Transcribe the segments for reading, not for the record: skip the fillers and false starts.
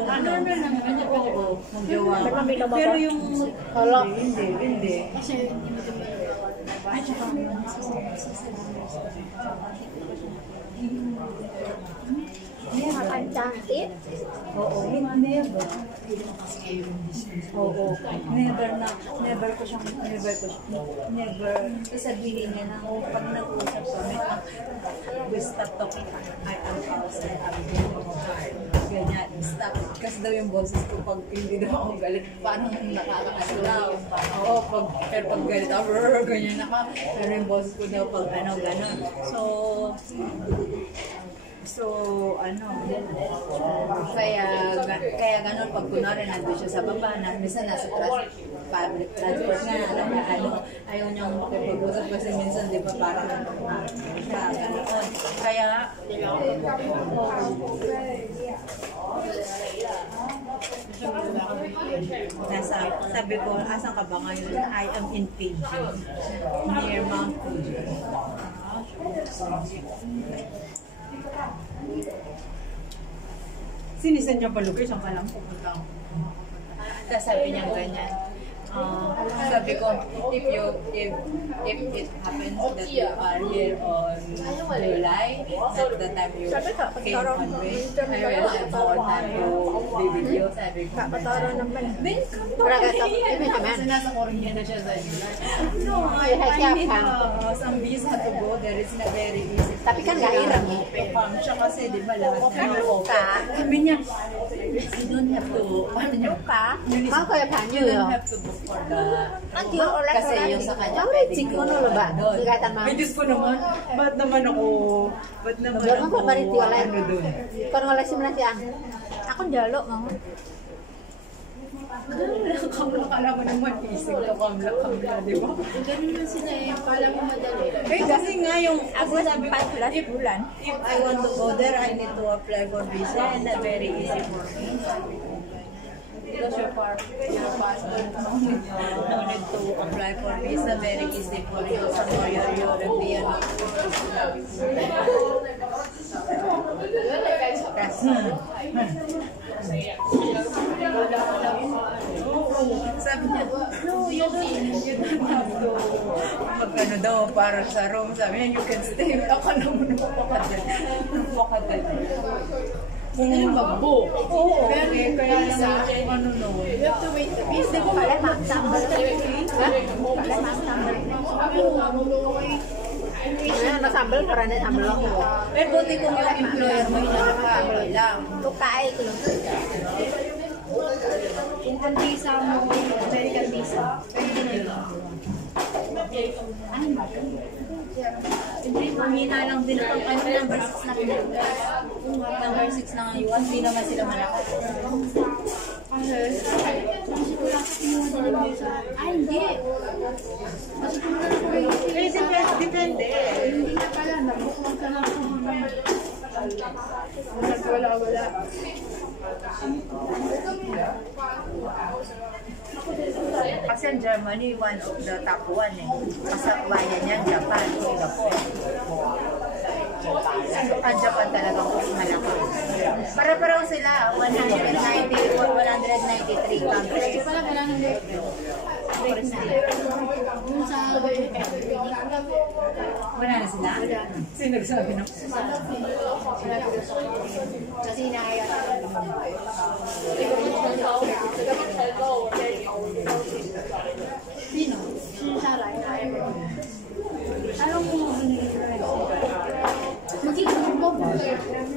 yung ano. Oo, magjowa. Pero yung... Hindi. Kasi hindi mo ay, tsaka Ang cantik. Oo, never. Oo, never ko siyang, never. Sasabihin niya na, pag nag-usap kami, we stop talking, I am outside, I'm going ganyan, stop. Kasi daw yung boses ko, pag hindi daw ako galit, parang nakakakano daw. Oo, pero pag galit ako, ganyan ako. Pero yung boses ko daw, pag ano, gano'n. So, ano, kaya gano'n, pag kunwari nandun siya sa baba, minsan nasa public transport nga, ayaw niyang makipag-usap kasi minsan, di ba, parang siya, gano'n. Kaya, sabi ko, asan ka ba ngayon? I am in Fiji, near Mount Fuji. Sinisan niya pa lugar, saan ka lang pupunta ako. Tapos sabi niya ganyan. Sabi ko, if it happens that you are here on July, at the time you came on way, I will have more time to be with you. Sabi ko, then come to kasi nasa Korea na siya sa July. No, I need some visa to go. There is not very easy. Tapi kan gak hirap to come siya kasi di ba lahat na open. Sabi niya, you don't have to, paano niya? Mau kayak banyu You ya. don't have to book for the Kasi yung sa kanya pwede ko no ba? Sigata man. Ay, Diyos ko naman. Ba't naman ako Ko pariti wala ano doon? Kon wala si man siya. Ako njalo mo. Kala mo naman isip ka kamla, di ba? ganun lang sila eh, pala mo madali. Eh, kasi nga yung, Ako sa 5 plus bulan. if I want to go there, I need to apply for visa and that's very easy for me. Because your passport, no need to apply for visa, very easy for you. Some more European. Sabi niya, no, you don't have to magkano daw, parang sa room. Sabi niya, you can stay. Akala mo napakadali. Kung mag-book. Oo, kaya lang, ano no. You have to wait the visa. Hindi ko pala mag-tambal. Pala mag-tambal. Masambal karena sambal ako. Pero buti kung yung employer mo yung nakakabay lang. Tukay ko lang. Kung ang visa mo, American visa, pwede na yun. Hindi, mahina lang din ang number 6 na Pilipinas. Number 6 na ang US, hindi naman sila malakas. Ay, hindi. Kasi kung wala ko rin. Depende. Hindi na pala, nag-book lang ka lang. Wala. Kasi ang Germany, one of the top one eh. Kasakbayan niya, Japan, Singapore. Ang Japan talagang malakas. Para-paraw sila, 190 or 193 countries. Kasi pala kailangan ng kung sa Wala na sila? Sino nagsabi na? kasi inaaya sino? Sino Sarah? Inaaya mo? Anong magiging mo ba?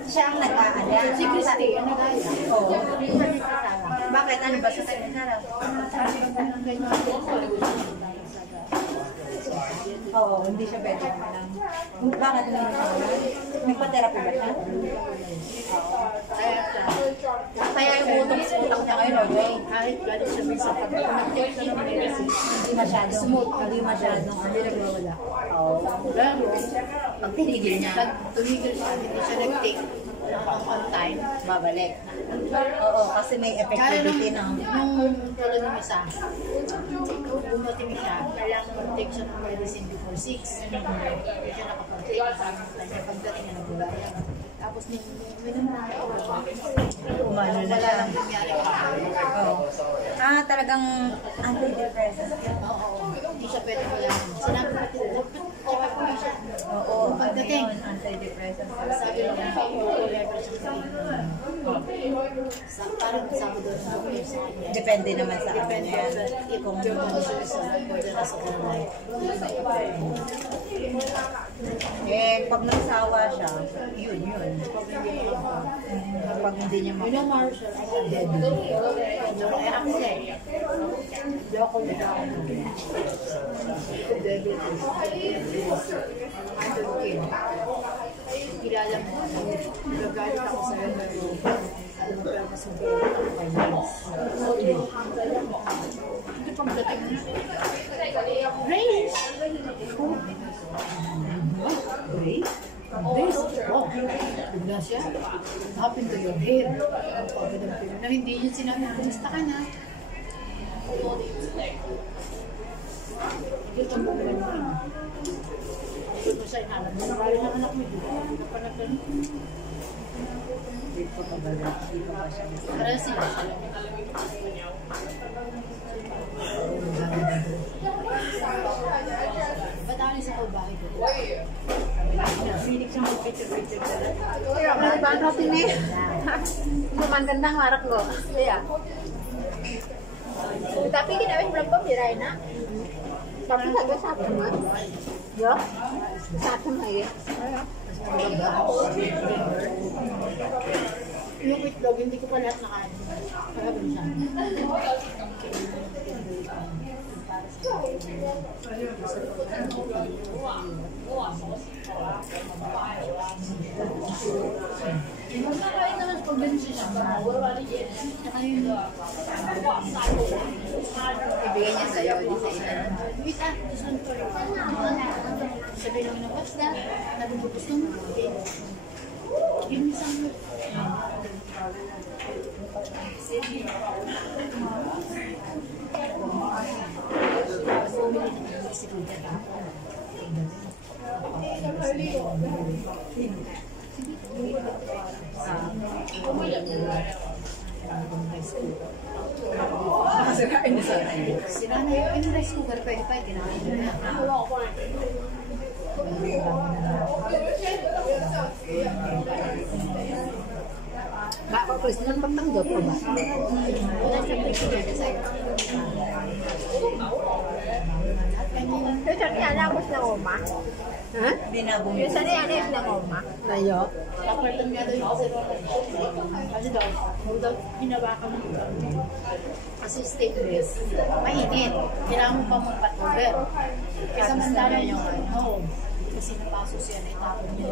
Siya ang nag-aada. Si Christy, ang nag-aaya. Oo. Bakit? Ano ba sa tayo na Oo, hindi siya pwede lang. Bakit hindi siya wala? Nagpa-therapy ba siya? Kaya yung utang niya ngayon, okay? Kahit galing siya sa pag-connect sa medicine, Hindi masyadong smooth. Hindi masyadong hindi nagwawala. Oo. Pero, Pag tinigil niya, pag tumigil siya, hindi siya nag-take on time. babalik. Oo, kasi may effectivity ng... Nung tulad ng isa, bumating siya, kailangan mag-take siya ng medicine before 6. Hindi siya nakapag-take. Kanya pagdating na nagulaya. Tapos nung minum na ako, Umano na wala siya. lang nangyari. Oo. Talagang antidepressant. Oo, hindi siya pwede kailangan. Sinabi ko, dapat ko na siya. Oo, ano Pagdating, yun, antidepressant. sabi ko na, whatever siya parang sabi doon, okay sa kanya. Depende naman sa ano Depende yan. kung conscious for the rest of her life. Pag nagsawa siya, yun. Pag hindi niya You know, Marshall, I got dead. I accept. Loko na ako. Devil is under king. Kilala mo, nagagalit ako sa iyo, pero pero kasi hindi pang dating na. Grace! Grace? Grace? Oh, bigla siya. What happened to your hair? Ang pagod ng pino na hindi yun sinabi, kumusta ka na? Dito mo naman yun. Dito sa inalan mo, nakali ng anak mo. Dito pa na ito. Dito pa ba siya? Para sila. Ba't ako sa kabahay ko? Pilik siyang picture-picture talaga. Kaya ako nagbahan natin eh. Gumagandang harap ko. Kaya. Tapi kinawin mo lang po, miray na. Tapi sabi sa atin mo. Yo? Sa atin mo eh. Yung itlog, hindi ko pa lahat nakain. Kaya ba siya? Magkakain naman sa pagbensi siya. Saka yun. Ibigay niya sa'yo, hindi sa ina. Wait just one for you. Sabi lang na, what's that? Sabi ko, gusto mo? Okay. Give me some. Nakasirain niya sa akin. Sira na yung rice cooker, pwede pa, ginawa na. Baka Chris, nang pagtanggap ko ba? Wala sa pagkakita sa'yo. Yung sa niya, alamos na oma. Ha? Binabong Yung sa niya, alamos na oma. Nayo? Kapartan nga daw yung kasi kasi daw, huwag daw hinawakan mo. Kasi stainless, mainit. Kailangan mo pa magpatuber. Kasi mandala yung ano, kasi napasos yan, itapon niya.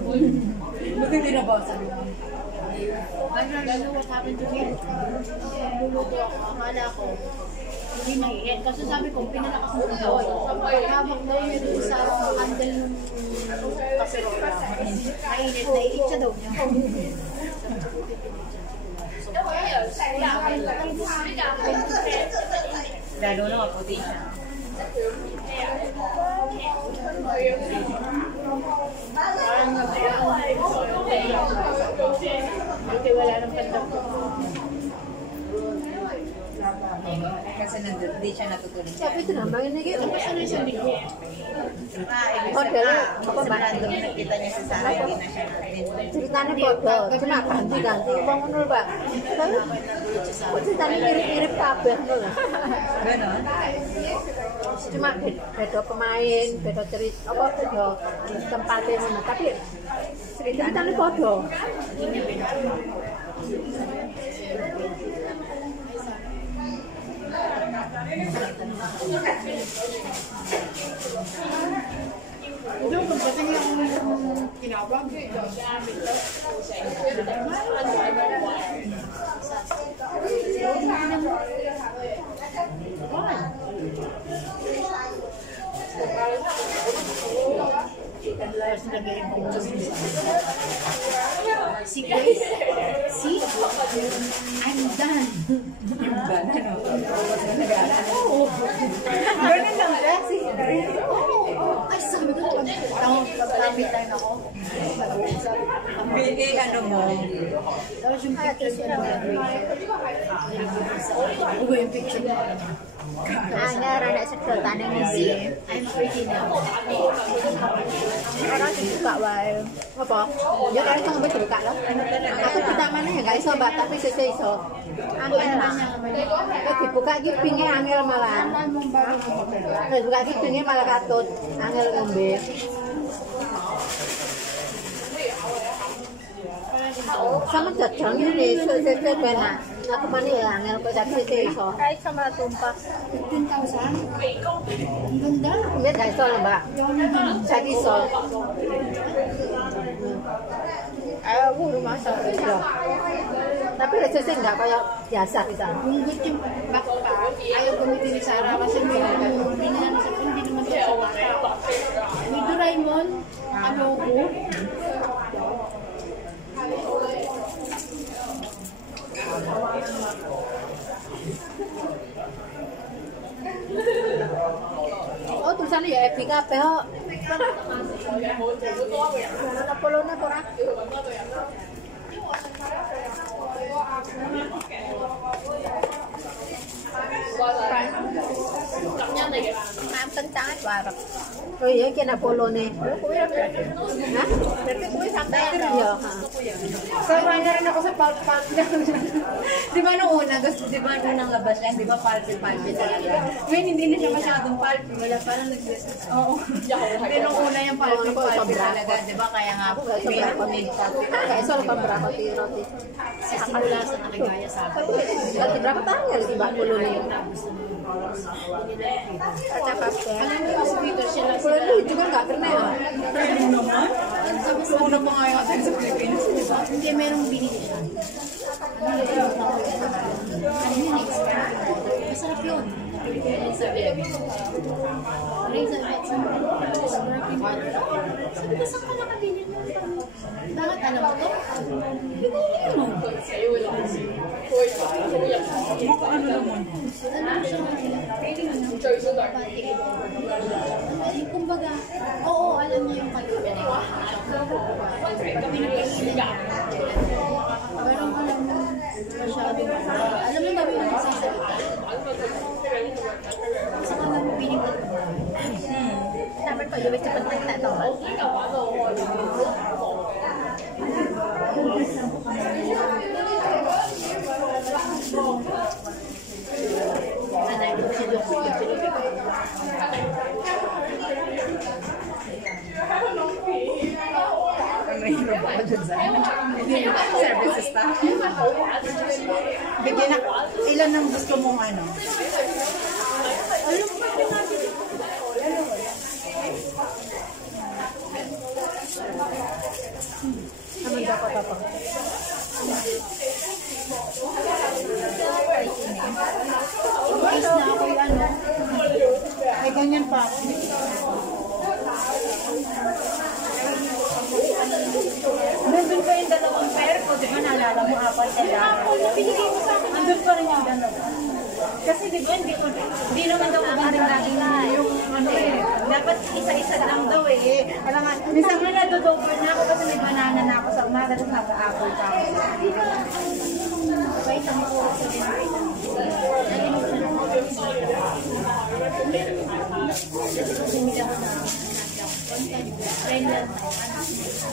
Buti hindi na ba sabi mo? I don't know what happened to me. Luluto ako, akala ko, hindi maiit. Kasi sabi ko, pinalakas mo daw. Habang daw yun dun sa handle ng kaserola. Mainit, naiit siya daw niya. Lalo na maputi siya. Buti wala nang pandang ko. Kasi hindi siya natutulog. Sabi ito na, maginigit. Tapos ano yung sandi ko? Ibig Okay, sabihin, ako ba? sigurado nakita niya si Sarah, hindi na siya natin. Cerita ni Bodo, cuma ganti-ganti. Bang ano ba? Cerita ni mirip-mirip kabeh no. Ganon? Cuma beda pemain, beda cerita, apa beda tempatnya mana. Tapi cerita ni Bodo. Doon, pagdating yung kinawag. Tapos nagay yung pictures mo sa si Grace. See? I'm done. Gano'n, no? Oo. Ganun lang kasi. Ay, sabi ko, pag tamit lang ako. Sabi ko, ano mo. Tapos yung picture sa Ugo yung picture na. Nga, rana sa tanong mo, B. I'm pretty now. Orang suka wae. Apa? Yo kali kang betul kak lo. Aku tidak mana ya guys sobat tapi iso. Angel lah. Dibuka iki pinge angel malah. Dibuka iki pinge malah katut. Angel ngombe. Sama jajang ini sese benak. Aku mana ya angel kok jadi iso. Kayak sama tumpah. 15,000. Ang ganda. Biar guys soal mbak. Jadi iso. Aku rumah saya. Tapi resesi enggak kayak biasa bisa. Yung good yung baka ayaw gamitin ni Sarah kasi may binigyan sa hindi naman ito sa baka. May Doraemon, ano ko? Oh tulisannya ya Epic apa ya? Napolona pora. Tentang apa? Oh iya kena Napolone. Hah? Berarti kuwi sampai ya. Sabay na rin ako sa palpal. Di ba nung una, di ba nung labas lang, di ba palpil talaga? Ngayon hindi na siya masyadong palpil, wala parang nag-business. Oo. Hindi nung una yung palpil talaga, di ba? Kaya nga, Kayak soal pemberapa roti. Simula sa nakigaya sa akin. Berarti berapa tahun ya di Napolone? Ada apa? Alam mo yung Peter siya lang Kalau itu juga nggak pernah ya. Ano naman? Una pa nga yung sa Pilipinas, di ba? Hindi, merong binili siya. Ano yun, expert. Masarap yun. Sabi ko, saan ka nakabili mo? Bakit alam mo to? Hindi ko alam mo. Maka ano naman? Kumbaga, oo, alam niyo yung kaluluwa. Kami napili niya. Pero alam mo, masyado. Alam mo kami yung nagsasalita. Saka napipinig na. Dapat ko yung cepat tak tahu. Service staff. Bigyan na, ilan ang gusto mong ano? Naman dapat apa? Guys na ako yung ano. Ay, ganyan pa. Nandun pa yung dalawang pair ko, di ba naalala mo, apat sila? Pinigay mo sa akin. Nandun pa rin yung dalawa. Kasi di ba, hindi naman daw maaaring lagi yung ano eh. Dapat isa-isa lang daw eh. Alam nga, minsan nga nadodover na ako kasi may banana na ako sa umaga, tapos naka-apple pa ako. Wait, ang ko sa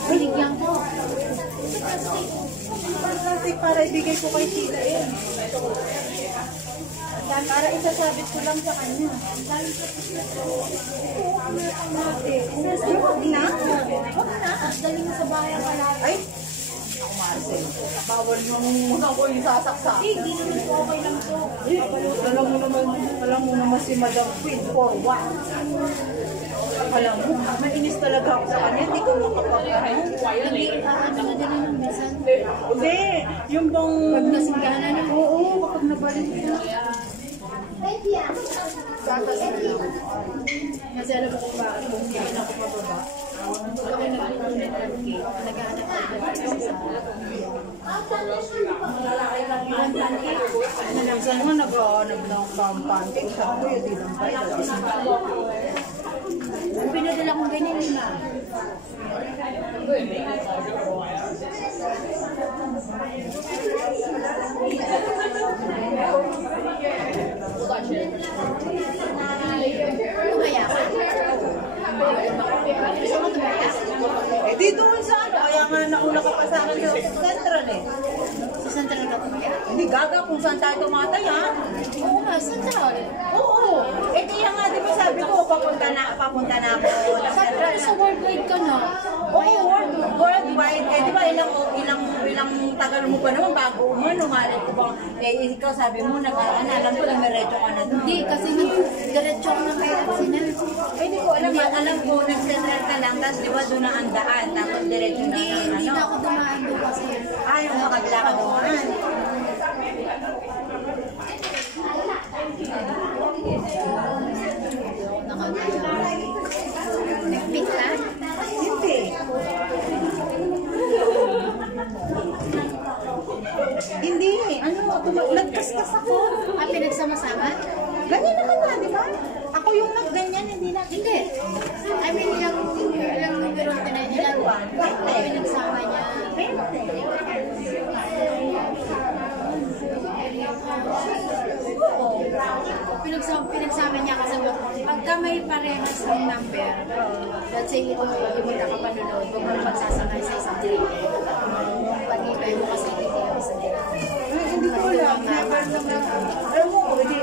binigyan ko. Kasi para ibigay ko kay Sheila eh. Para isasabit ko lang sa kanya. Huwag na. Dali mo sa bahay ang kalala. Ay! Ako Marcel. Bawal yung ako yung sasaksak. Hindi naman po okay lang to. Alam mo naman si Madam Queen for what? Alam mo, mainis talaga ako sa kanya. Hindi ko makapagkain. Hindi, ano na din yung minsan. Hindi, yung bang... Pag nasinggahan na. Oo, kapag nabalik ko. Kasi alam mo kung bakit kung hindi na ako mababa. Kung ako nag-internet ng cake, naghahanap ako ng isa. Minsan mo nag-aanap ng pancake. Sabi ko yung dinampay. Ang pinadala kong ganyan, 5. kung saan tayo tumataya. Oo nga, saan daw? Oo. Eh, kaya nga, di ba sabi ko, papunta na ako ng Sabi ko sa worldwide ka na. Oo, worldwide. Eh, di ba ilang tagal mo pa naman bago umano, malay ko ba? Eh, ikaw sabi mo, alam ko na merecho ka na doon. Hindi, kasi nag-diretso ko na kaya sila. Eh, di ko alam ko, nag-central ka lang, tapos di ba doon na ang daan, tapos diretso na Hindi na ako dumaan doon kasi. Ayaw mo kabila ka dumaan. Nag-fit ka? Hindi. Hindi. Nagkaskas ako. Pinagsama-sama? Ganyan naman na, di ba? Ako yung nagganyan, hindi na. Hindi. I mean, ilang numero ilan ba? Pinagsama niya. Pinagsama niya kasi pagka may parehas ng number, let's say ito yung nakapanood, huwag mo magsasakay sa isang ticket. Pag-ibay mo kasi hindi ko sa Hindi ko alam. Alam mo, hindi.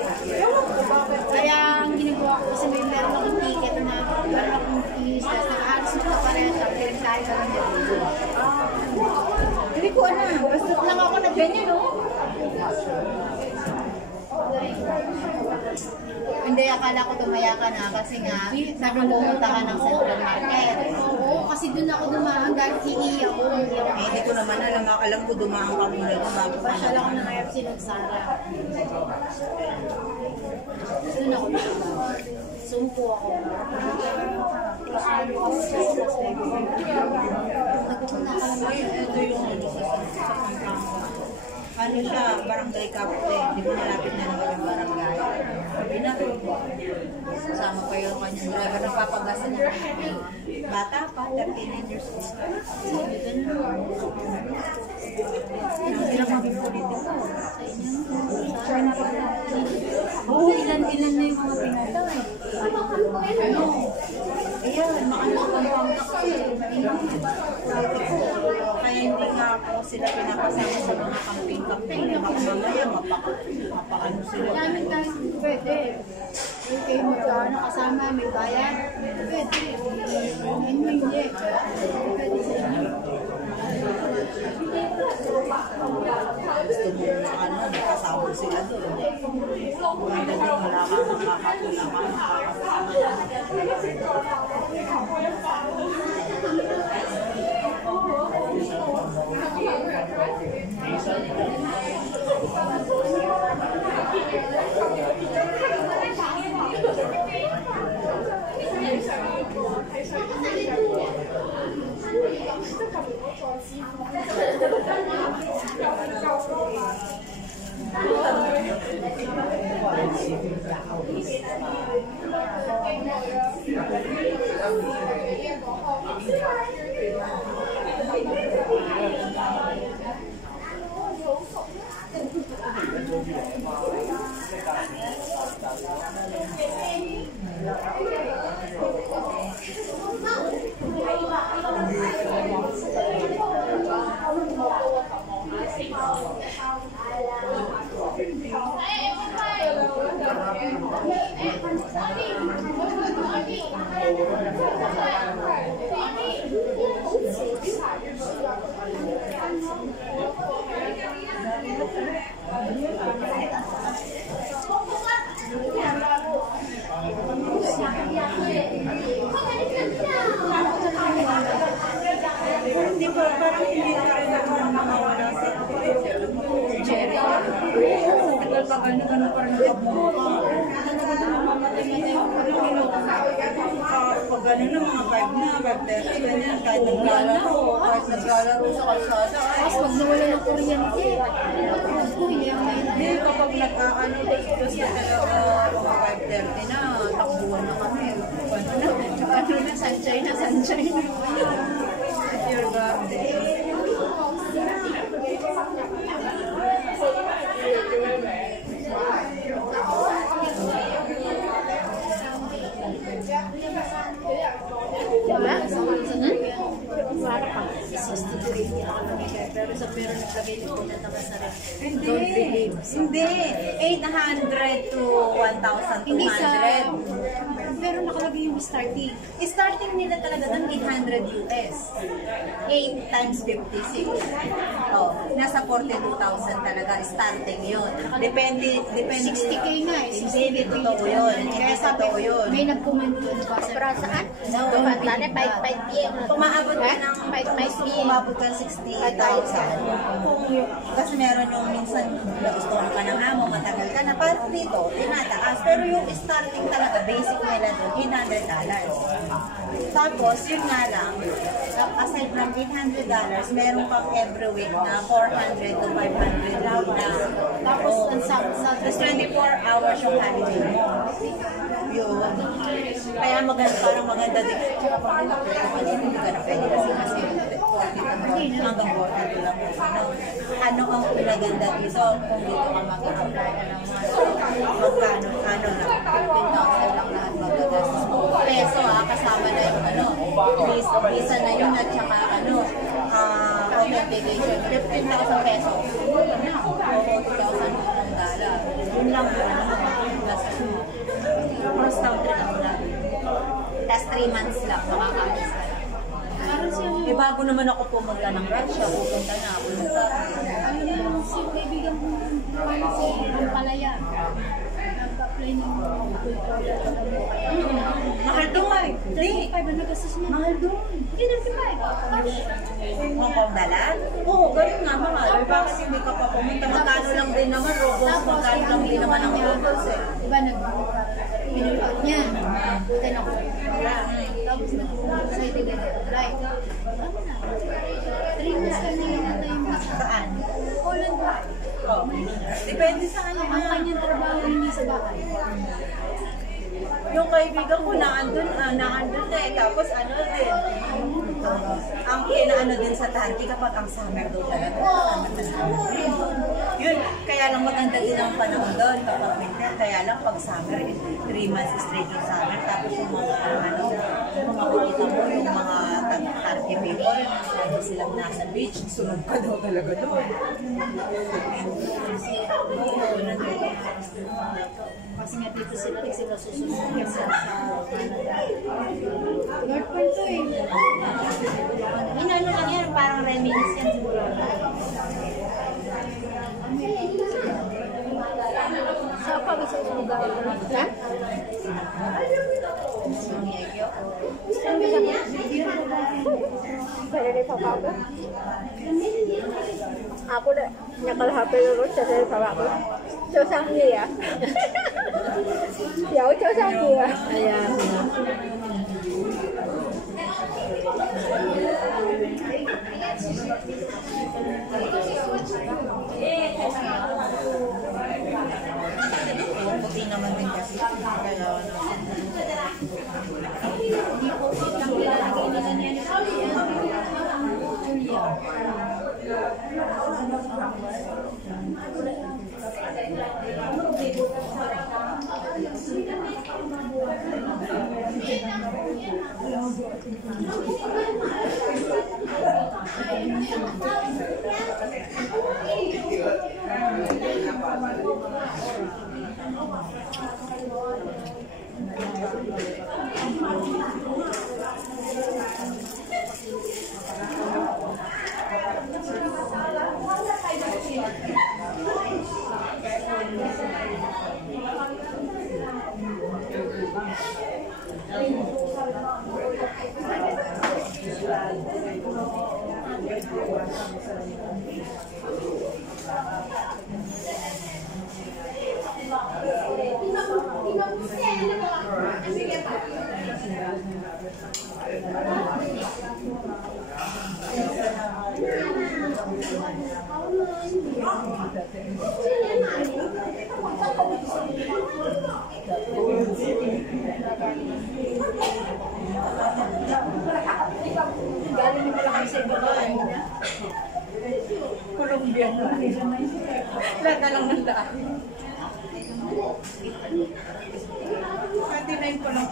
Kaya ang ginagawa ko kasi may meron akong ticket na meron akong fees na halos magkaparehas ang pinagsahay ka lang dito. Hindi ko alam. Basta lang ako na ganyan, no? Hindi, akala ko tumaya ka na kasi nga, sabi mo pumunta ka ng Central Market. Oo, kasi doon ako dumaan dahil hihiya ko. Hindi ko naman alam ko dumaan ka muna doon bago ka Pasyal ako ng FC ng Sara. Doon ako dumaan. Sumpo ako. Ito yung sa Pampanga. Ano siya, barangay captain. Di ba malapit na naman yung barangay? Sabi na, kasama pa yung kanyang driver. Nagpapagasan niya. Bata pa, 39 years old. Sabi ka na. Hindi lang maging politiko. Oo, ilan na yung mga pinatay. Ano? Ayan, maano sa Pampanga kasi. Kaya hindi nga ako sila pinapasama sa mga camping-camping. Mamaya, mapakaano sila. Namin kahit pwede. May kayo magkano kasama, may bayan. Pwede. Hindi. Pwede sa inyo. Gusto mo ano, makasahod sila doon. Maganda din, wala kang makakatulong ka. Hindi pa, parang hindi ka rin naman makawala sa Jerry. Tagal pa ka na parang nakabuka. Pag gano'n na mga 5 na, 5:30, ganyan, kahit naglalaro sa kalsada. Tapos pag nawala ng kuryente, Hindi, kapag nag-aano, tapos na talaga mga 5:30 na, takbuhan na kami. Ano na, sunshine na. Your birthday. Diba? Wala pa. 63 ako lang pero sa pero naglagay din po na takas na rin. Hindi. Don't believe. Hindi. 800 to 1,200. Hindi sa... Pero nakalagay yung starting. Starting nila talaga doon 800 US. 8 times 56. Oh, nasa 42,000 talaga starting yun. Depende 60K nga eh. Hindi totoo yun. Hindi totoo yun. May nag-comment doon pa sa... Pero saan? No. Tumatla na, 5 PM. Umabot ka ng 5 PM. umabot ka ng 60,000. Kung kasi meron yung minsan nagustuhan ka ng amo, matagal ka na, parang dito, tinataas. Pero yung starting talaga, basic nila doon, $800. Tapos, yun nga lang, aside from $800, meron pang every week na 400 to 500 na. Tapos, ang sa... Tapos 24 hours yung holiday mo. Yun. Kaya maganda, parang maganda din. Tsaka pag hindi ka na pwede kasi hanggang 42 lang. Ano ang pinaganda dito kung dito ka mag-apply na naman? Ano na, 15,000 lang lahat magagastos mo. Peso kasama na yung visa na yun at saka authentication, 15,000 pesos. $40,000 yun lang cross country lang na. Last 3 months lang, makakalis ka lang. Parang siya yung... Bago naman ako pumunta ng Russia, pupunta na ako. Ayun, si kaibigan ko si Palaya. Nag-apply ng Google Color. Mahal doon. Hindi. 35 ang nagastos niya. Mahal doon. Hindi, 35. Hong Kong dalan? Oo, ganun nga mahal. Bakit hindi ka pa pumunta? Magkano lang din naman, Robos, magkano lang din naman ang Robos eh. Diba, pinulot niya. Buti na ko. Tapos nag-side din nag-apply. Ano na? 3 months ka na yata yung basta. Saan? Holland ba? Oh. Depende sa ano. Ang kanyang trabaho hindi sa bahay. Yung kaibigan ko naandun na eh. Tapos ano din, ang inaano din sa Turkey kapag ang summer doon talaga. Yun, kaya lang maganda din ang panahon doon kapag winter. Kaya lang pag summer, 3 months straight yung summer. Tapos yung mga kung makikita mo yung mga Turkey people, lagi silang nasa beach, sunog ka daw talaga doon. Kasi nga dito sila susunod sa Canada. North Point to eh. Inano lang yan, parang reminis yan siguro. Sa pag-isa sa lugar. Ha? Pwede rin sa papa? Ako na, nakalahapin lulot sa rin sa papa. Cho sang gì ạ? Dẫu cho sang gì ạ? Ayan. Puti naman din kasi. Kaya Hindi po ang nilalagay nila niya ni Julia. Galing mo lang sa iba. Colombian na. Lahat na lang ng daan. 29 pa lang.